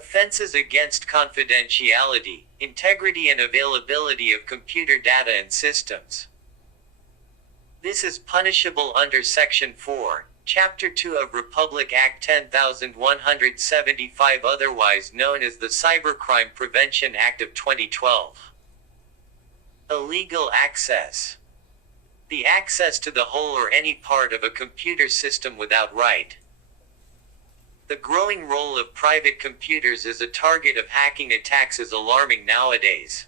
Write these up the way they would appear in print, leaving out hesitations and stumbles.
Offenses against confidentiality, integrity and availability of computer data and systems. This is punishable under Section 4, Chapter 2 of Republic Act 10175, otherwise known as the Cybercrime Prevention Act of 2012. Illegal access. The access to the whole or any part of a computer system without right. The growing role of private computers as a target of hacking attacks is alarming nowadays.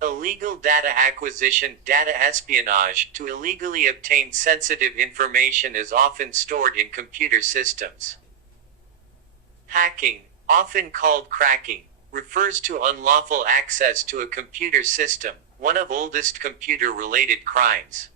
Illegal data acquisition, data espionage, to illegally obtain sensitive information is often stored in computer systems. Hacking, often called cracking, refers to unlawful access to a computer system, one of oldest computer-related crimes.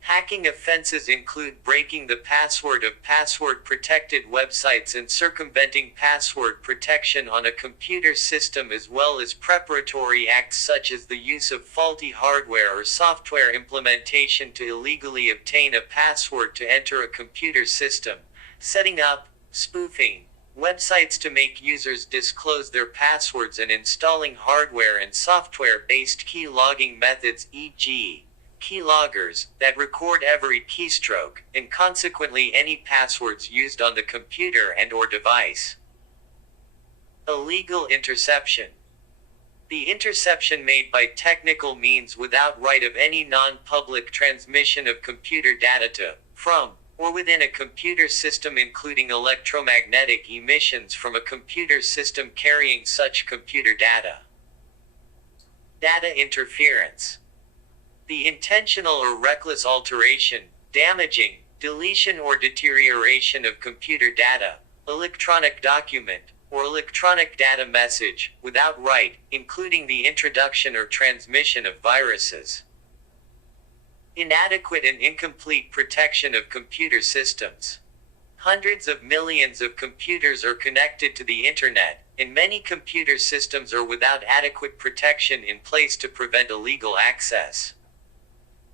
Hacking offenses include breaking the password of password-protected websites and circumventing password protection on a computer system, as well as preparatory acts such as the use of faulty hardware or software implementation to illegally obtain a password to enter a computer system, setting up, spoofing, websites to make users disclose their passwords, and installing hardware and software-based key logging methods, e.g., keyloggers, that record every keystroke, and consequently any passwords used on the computer and/or device. Illegal interception. The interception made by technical means without right of any non-public transmission of computer data to, from, or within a computer system, including electromagnetic emissions from a computer system carrying such computer data. Data interference. The intentional or reckless alteration, damaging, deletion or deterioration of computer data, electronic document, or electronic data message, without right, including the introduction or transmission of viruses. Inadequate and incomplete protection of computer systems. Hundreds of millions of computers are connected to the Internet, and many computer systems are without adequate protection in place to prevent illegal access.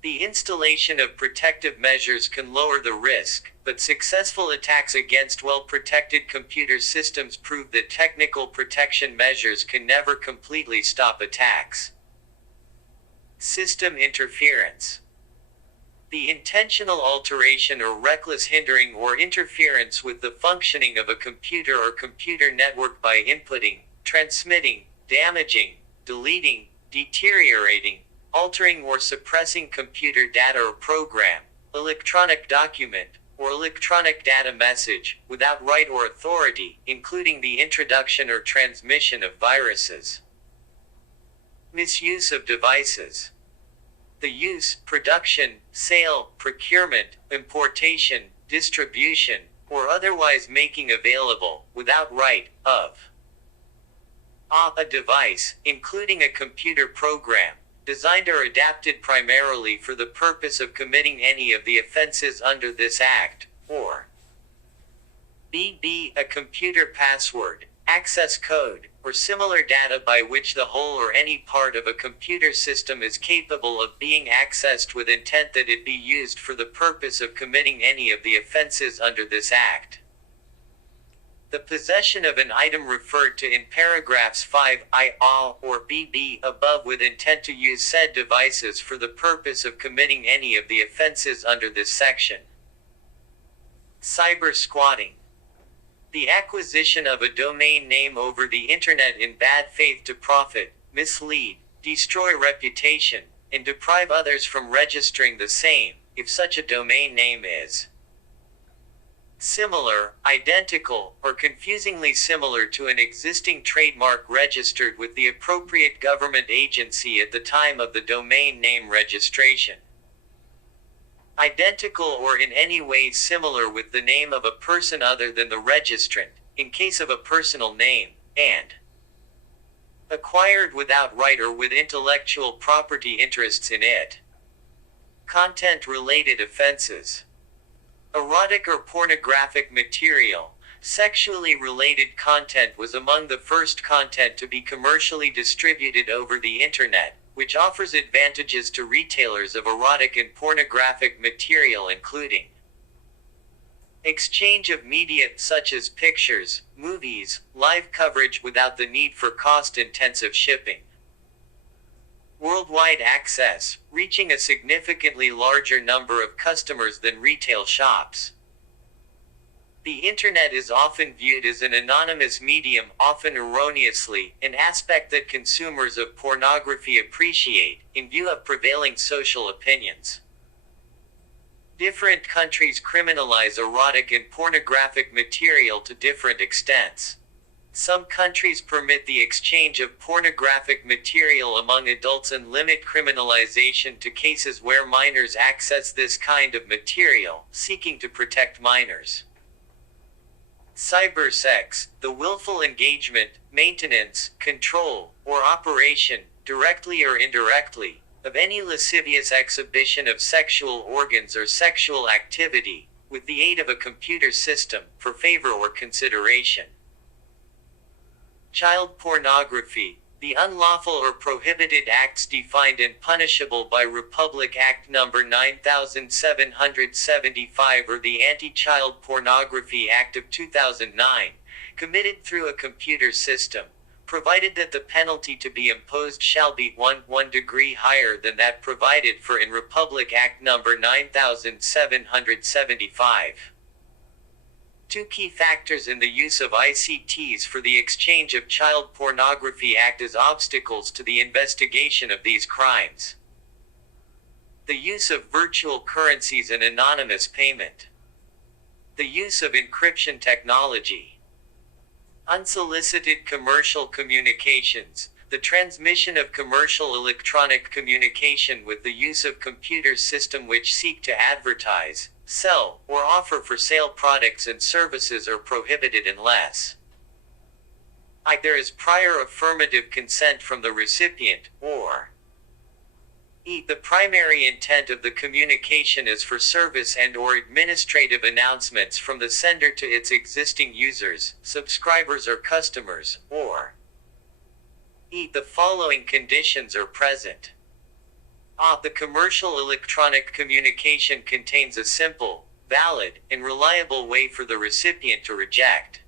The installation of protective measures can lower the risk, but successful attacks against well-protected computer systems prove that technical protection measures can never completely stop attacks. System interference. The intentional alteration or reckless hindering or interference with the functioning of a computer or computer network by inputting, transmitting, damaging, deleting, deteriorating, altering or suppressing computer data or program, electronic document, or electronic data message, without right or authority, including the introduction or transmission of viruses. Misuse of devices. The use, production, sale, procurement, importation, distribution, or otherwise making available, without right, of a device, including a computer program, designed or adapted primarily for the purpose of committing any of the offenses under this Act, or b. a computer password, access code, or similar data by which the whole or any part of a computer system is capable of being accessed with intent that it be used for the purpose of committing any of the offenses under this Act. The possession of an item referred to in paragraphs 5a or bb above with intent to use said devices for the purpose of committing any of the offenses under this section. Cyber squatting. The acquisition of a domain name over the Internet in bad faith to profit, mislead, destroy reputation, and deprive others from registering the same, if such a domain name is similar, identical, or confusingly similar to an existing trademark registered with the appropriate government agency at the time of the domain name registration. Identical or in any way similar with the name of a person other than the registrant, in case of a personal name, and acquired without right or with intellectual property interests in it. Content-related offenses. Erotic or pornographic material, sexually related content was among the first content to be commercially distributed over the Internet, which offers advantages to retailers of erotic and pornographic material, including Exchange of media such as pictures, movies, live coverage without the need for cost-intensive shipping. Worldwide access, reaching a significantly larger number of customers than retail shops. The Internet is often viewed as an anonymous medium, often erroneously, an aspect that consumers of pornography appreciate, in view of prevailing social opinions. Different countries criminalize erotic and pornographic material to different extents. Some countries permit the exchange of pornographic material among adults and limit criminalization to cases where minors access this kind of material, seeking to protect minors. Cybersex, the willful engagement, maintenance, control, or operation, directly or indirectly, of any lascivious exhibition of sexual organs or sexual activity, with the aid of a computer system, for favor or consideration. Child pornography, the unlawful or prohibited acts defined and punishable by Republic Act No. 9775 or the Anti-Child Pornography Act of 2009, committed through a computer system, provided that the penalty to be imposed shall be 1 degree higher than that provided for in Republic Act No. 9775. Two key factors in the use of ICTs for the exchange of child pornography act as obstacles to the investigation of these crimes. The use of virtual currencies and anonymous payment. The use of encryption technology. Unsolicited commercial communications, the transmission of commercial electronic communication with the use of computer systems which seek to advertise, sell, or offer for sale products and services are prohibited unless there is prior affirmative consent from the recipient, or the primary intent of the communication is for service and/or administrative announcements from the sender to its existing users, subscribers or customers, or the following conditions are present. The commercial electronic communication contains a simple, valid, and reliable way for the recipient to reject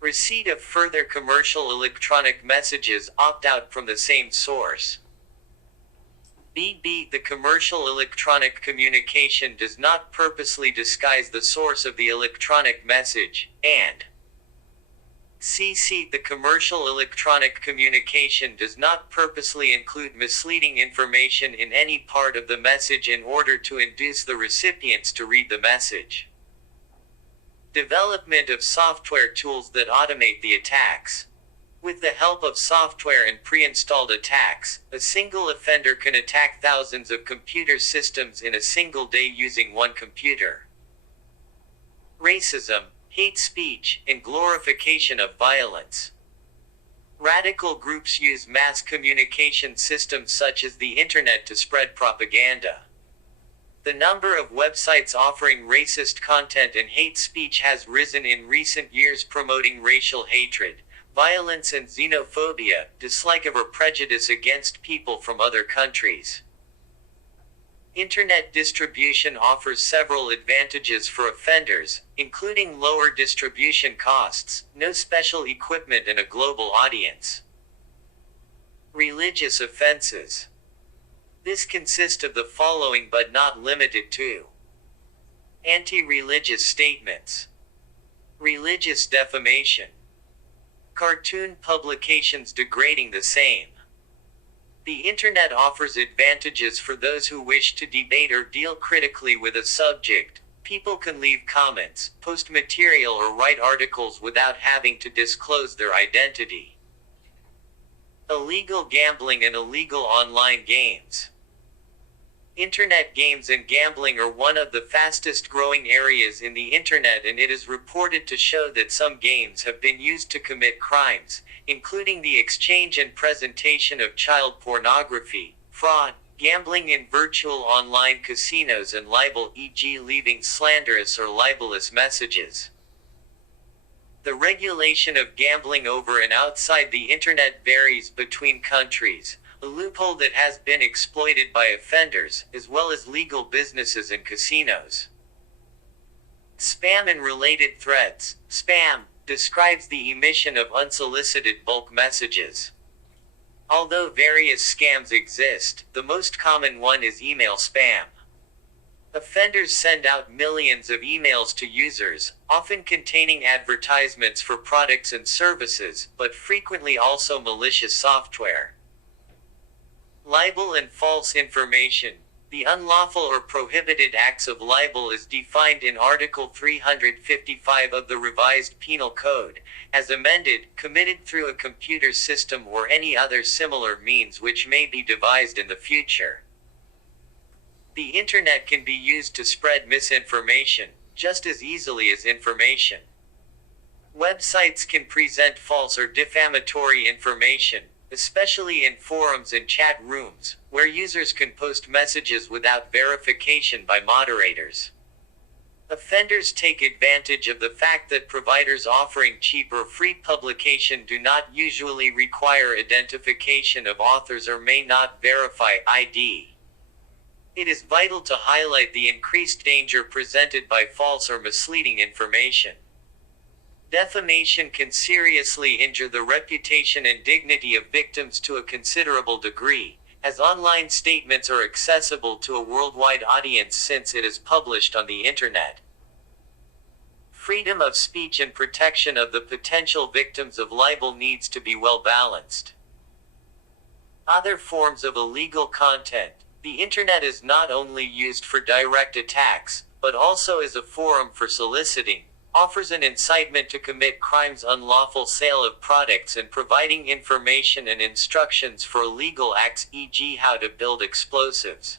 receipt of further commercial electronic messages, opt out from the same source. B. The commercial electronic communication does not purposely disguise the source of the electronic message, and C. The commercial electronic communication does not purposely include misleading information in any part of the message in order to induce the recipients to read the message. Development of software tools that automate the attacks. With the help of software and pre-installed attacks, a single offender can attack thousands of computer systems in a single day using one computer. Racism, hate speech, and glorification of violence. Radical groups use mass communication systems such as the Internet to spread propaganda. The number of websites offering racist content and hate speech has risen in recent years, promoting racial hatred, violence and xenophobia, dislike of or prejudice against people from other countries. Internet distribution offers several advantages for offenders, including lower distribution costs, no special equipment and a global audience. Religious offenses. This consists of the following but not limited to: anti-religious statements, religious defamation, cartoon publications degrading the same. The Internet offers advantages for those who wish to debate or deal critically with a subject. People can leave comments, post material or write articles without having to disclose their identity. Illegal gambling and illegal online games. Internet games and gambling are one of the fastest growing areas in the Internet, and it is reported to show that some games have been used to commit crimes, including the exchange and presentation of child pornography, fraud, gambling in virtual online casinos, and libel, e.g. leaving slanderous or libelous messages. The regulation of gambling over and outside the Internet varies between countries, a loophole that has been exploited by offenders, as well as legal businesses and casinos. Spam and related threats. Spam describes the emission of unsolicited bulk messages. Although various scams exist, the most common one is email spam. Offenders send out millions of emails to users, often containing advertisements for products and services, but frequently also malicious software. Libel and false information. The unlawful or prohibited acts of libel is defined in Article 355 of the Revised Penal Code, as amended, committed through a computer system or any other similar means which may be devised in the future. The Internet can be used to spread misinformation, just as easily as information. Websites can present false or defamatory information, especially in forums and chat rooms, where users can post messages without verification by moderators. Offenders take advantage of the fact that providers offering cheap or free publication do not usually require identification of authors or may not verify ID. It is vital to highlight the increased danger presented by false or misleading information. Defamation can seriously injure the reputation and dignity of victims to a considerable degree, as online statements are accessible to a worldwide audience since it is published on the Internet. Freedom of speech and protection of the potential victims of libel needs to be well balanced. Other forms of illegal content. The Internet is not only used for direct attacks, but also as a forum for soliciting, offers an incitement to commit crimes, unlawful sale of products, and providing information and instructions for illegal acts, e.g. how to build explosives.